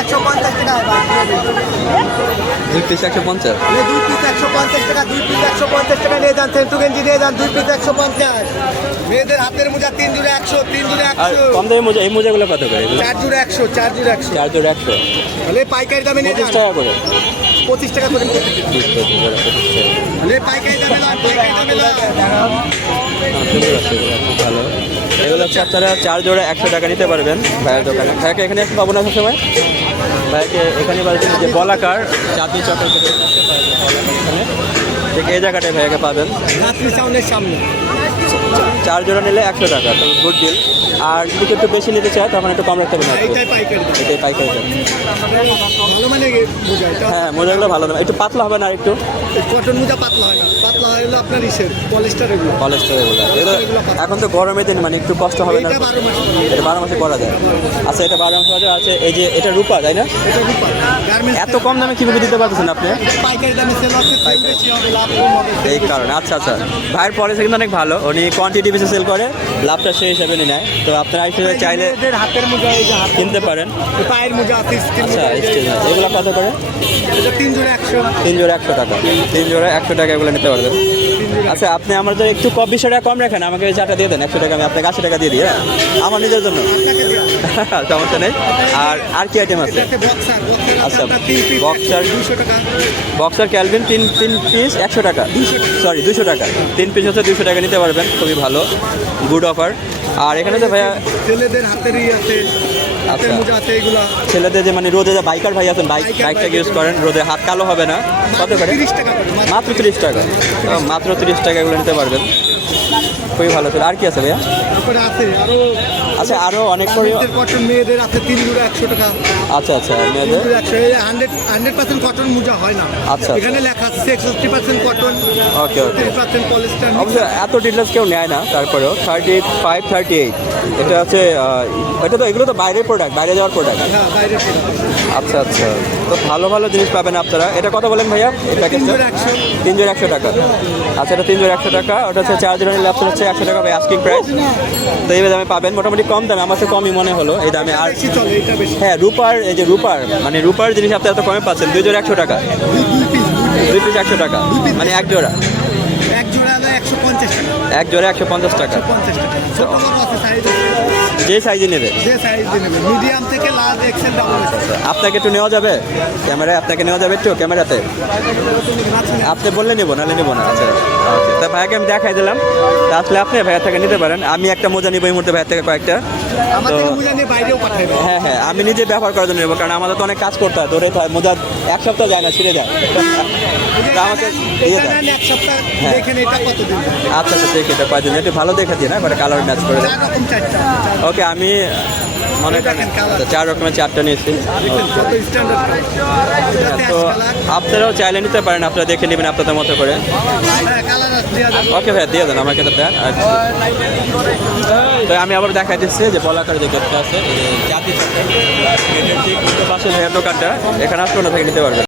একশো পঞ্চাশ টাকা দুই পিস একশো পঞ্চাশ? দুই পিস একশো পঞ্চাশ টাকা দুই পিস একশো পঞ্চাশ টাকা নিয়ে যান সেন্টু গেঞ্জি নিয়ে যান দুই পিস একশো পঞ্চাশ। মেয়েদের হাতের মোজা তিন জোড়া একশো তিন জোড়া একশো। কম দামে মোজা এই মোজাগুলো কত করে চার জোড়া একশো চার জোড়া একশো। চার জোড়া একশো। তাহলে পাইকারি দামে নিয়ে যান। টাকা করে। পঁচিশ টাকা করে তাহলে পাইকারি দামে লান পাইকারি দামে ভালো। এগুলো হচ্ছে আপনারা চার জোড়া একশো টাকা নিতে পারবেন ভাইয়ের দোকানে। ভাইকে এখানে একটু পাবো না সবসময়? ভাইকে এখানে যে বলাকার চাঁদনি চক্র ঠিক এই জায়গাটায় ভাইয়াকে পাবেন। সামনে। চার জোড়া নিলে একশো টাকা তো গুড ডিল আর যদি একটু বেশি নিতে চায় তখন একটু কম রাখতে হবে এটাই পাইকারি। মানে হ্যাঁ মোজাগুলো ভালো না। একটু পাতলা হবে না একটু কটন মোজা পাতলা হয় না। পাতলা হয় আপনার ইসের পলিস্টার এগুলো। পলিস্টার এগুলো। এখন তো গরমের দিন মানে একটু কষ্ট হবে না এটা বারো মাস করা যায়। আচ্ছা এটা বারো মাসে আছে এই যে এটা রূপা তাই না? এত কম দামে কীভাবে দিতে পারতেছেন আপনি? পাইকারি দামে সেল হচ্ছে এই কারণে। আচ্ছা আচ্ছা। ভাইয়ের পলিসি কিন্তু অনেক ভালো। উনি কোয়ান্টিটি বেশি সেল করে লাভটা সেই হিসাবে নিয়ে নেয়। তো আপনারা আসলে চাইলে হাতের মোজা এই যে কিনতে পারেন। পায়ের মোজা স্কিন আচ্ছা এগুলো কত করে? তিন জোড়া তিন জোড়া একশো টাকা। তিন জোড়া একশো টাকা এগুলো নিতে পারবেন। আচ্ছা আপনি আমার তো একটু কম বিশ টাকা কম রাখেন আমাকে ওই চারটা দিয়ে দেন একশো টাকা আমি আপনাকে আশি টাকা দিয়ে দিই হ্যাঁ? আমার নিজের জন্য। সমস্যা নেই। আর আর কি আইটেম আছে? আচ্ছা বক্সার বক্সার ক্যালভিন তিন তিন পিস একশো টাকা। সরি দুশো টাকা। তিন পিস হচ্ছে দুশো টাকা নিতে পারবেন খুবই ভালো গুড অফার আর এখানে তো ভাইয়া ছেলেদের হাতেরই আছে। আচ্ছা। ছেলেদের যে মানে রোদে যে বাইকার ভাই আছেন বাইক বাইকটা বাইকটাকে ইউজ করেন রোদে হাত কালো হবে না? কত করে? মাত্র তিরিশ টাকা। মাত্র তিরিশ টাকা এগুলো নিতে পারবেন। খুবই ভালো ছিল। আর কি আছে ভাইয়া? আছে আচ্ছা আরও অনেক করে কটন মেয়েদের আছে তিন জোড়া একশো টাকা। আচ্ছা আচ্ছা মেয়েদের? একশো হান্ড্রেড হান্ড্রেড পার্সেন্ট কটন মোজা হয় না। আচ্ছা, এখানে লেখা আছে sixty percent cotton okay okay percent polyester অবশ্য এত ডিটেলস কেউ নেয় না তারপরেও। Thirty eight five thirty eight এটা হচ্ছে এটা তো এগুলো তো বাইরের প্রোডাক্ট বাইরে যাওয়ার প্রোডাক্ট হ্যাঁ আচ্ছা আচ্ছা। তো ভালো ভালো জিনিস পাবেন আপনারা। এটা কত বলেন ভাইয়া? এই প্যাকেজটা জোড়া একশো। তিন জোড়া একশো টাকা। আচ্ছা এটা তিন জোড়া একশো টাকা। ওটা হচ্ছে চার নিলে আপনার হচ্ছে একশো টাকা আস্কিং প্রাইস তো এই দামে পাবেন। মোটামুটি কম দামে আমার তো কমই মনে হলো এই দামে। আর হ্যাঁ রূপার এই যে রূপার মানে রূপার জিনিস আপনি এত কমে পাচ্ছেন দুই জোড়া একশো টাকা। দুই পিস একশো টাকা মানে এক জোড়া। এক জোড়া একশো পঞ্চাশ টাকা। যে সাইজে নেবে। মিডিয়াম থেকে লার্জ এক্সেল আপনাকে একটু নেওয়া যাবে? ক্যামেরায় আপনাকে নেওয়া যাবে একটু ক্যামেরাতে আপনি বললে নেব নাহলে নেব না। আচ্ছা ওকে তা ভাইয়াকে আমি দেখাই দিলাম। তা আসলে আপনি ভাইয়ার থেকে নিতে পারেন। আমি একটা মোজা নিবো এই মুহূর্তে ভাইয়ার থেকে কয়েকটা। তো হ্যাঁ হ্যাঁ। আমি নিজে ব্যবহার করার জন্য নেব কারণ আমাদের তো অনেক কাজ করতে হয়। ধরে মোজা এক সপ্তাহ যায় না ছিঁড়ে যায়। আমাকে দিয়ে হ্যাঁ। আচ্ছা আচ্ছা দেখি এটা কয়দিন একটু ভালো দেখে দিয়ে না মানে কালার ম্যাচ করে ওকে আমি মনে করেন। আচ্ছা, চার রকমের চারটা নিয়েছি। তো আপনারাও চাইলে নিতে পারেন আপনারা দেখে নেবেন আপনাদের মতো করে। ওকে ভাই দিয়ে দেন আমাকে এটা দেন তো আমি আবার দেখাই দিচ্ছি যে বলাকার যে গেটটা আছে জাতি পাশে ভাইয়ের দোকানটা এখানে আসলে ওটা থেকে নিতে পারবেন।